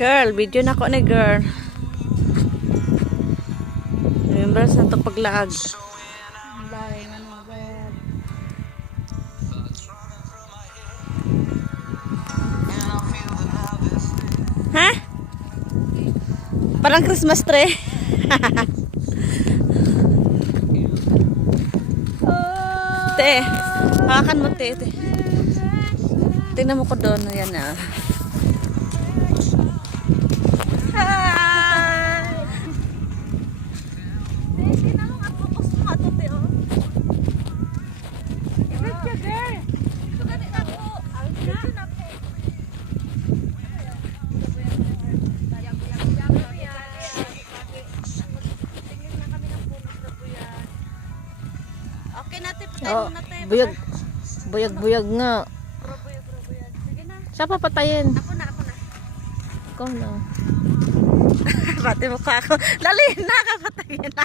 Girl, video na ko ni girl. Remember sa ito paglaag. Ha? Parang Christmas tree. Te, hawakan mo te. Tingnan mo ko doon. Ayan na. Okay natin, patay Oh, muna tayo. buyag. Buyag-buyag nga. Buyag. Sige na. Siya papatayin. Ako na. Ikaw na. Pati mukha ako. Dali na, kapatayin na.